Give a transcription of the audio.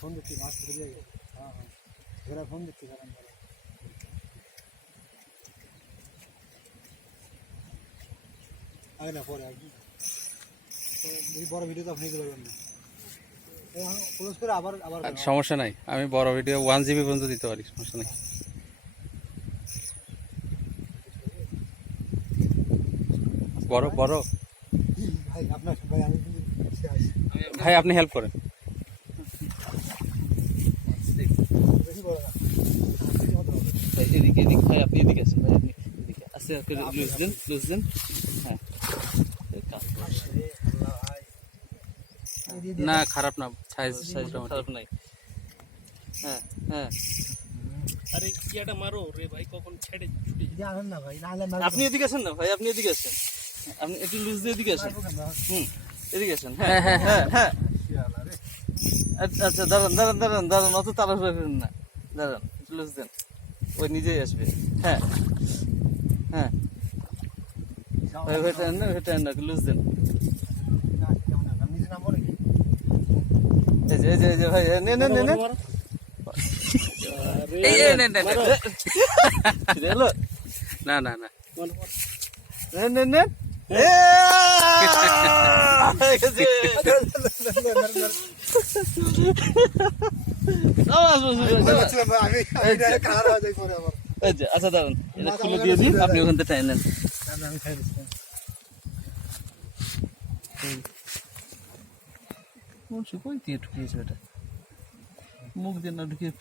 Phone দিচ্ছি মাছ ধরে দিয়ে হ্যাঁ হ্যাঁ ঘেরা ফোন দিচ্ছি কারণ আগে না পরে আসবি এই বড় ভিডিও তো আপনি দিতে পারবেন না ক্লোজ করে আবার আবার সমস্যা নাই, আমি বড় ভিডিও 1 GB পর্যন্ত দিতে পারি, সমস্যা নাই। বড় বড় ভাই আপনার ভাই আমি ভাই আপনি হেল্প করেন। বেশি বড় না এদিকে এদিকে ভাই, আপনি এদিকে আসেন ভাই, আপনি এদিকে আস্তে আস্তে লুজ দেন। হ্যাঁ না খারাপ না, সাইজ খারাপ নাই। হ্যাঁ হ্যাঁ আরে কিয়াটা মারো রে ভাই, কখন ছেড়ে ছুটে যে আনেন না ভাই নাহলে আপনি এদিকে আসেন না ভাই, আপনি এদিকে আসেন, আপনি একটু লুজ দিয়ে এদিকে আসেন। এদিকে আসেন। হ্যাঁ হ্যাঁ হ্যাঁ হ্যাঁ আচ্ছা দাঁড়ান দাঁড়ান দাঁড়ান দাঁড়ান, অত তাড়াহুড়ো করেন না, দাঁড়ান লুজ দেন, ওই নিজেই আসবে। হ্যাঁ হ্যাঁ ওইটা না লুজ দেন। নিজে নামবো নাকি এই যে ভাই নেন নেন নেন এই নেন নেন হলো না না না নেন নেন নেন আচ্ছা দাঁড়ান, এটা খুলে দিয়ে দিন, আপনি ওখান থেকে টাইম নেন। আমি খাই দিচ্ছি কই দিয়ে ঢুকিয়েছে এটা, মুখ দিয়ে না ঢুকিয়ে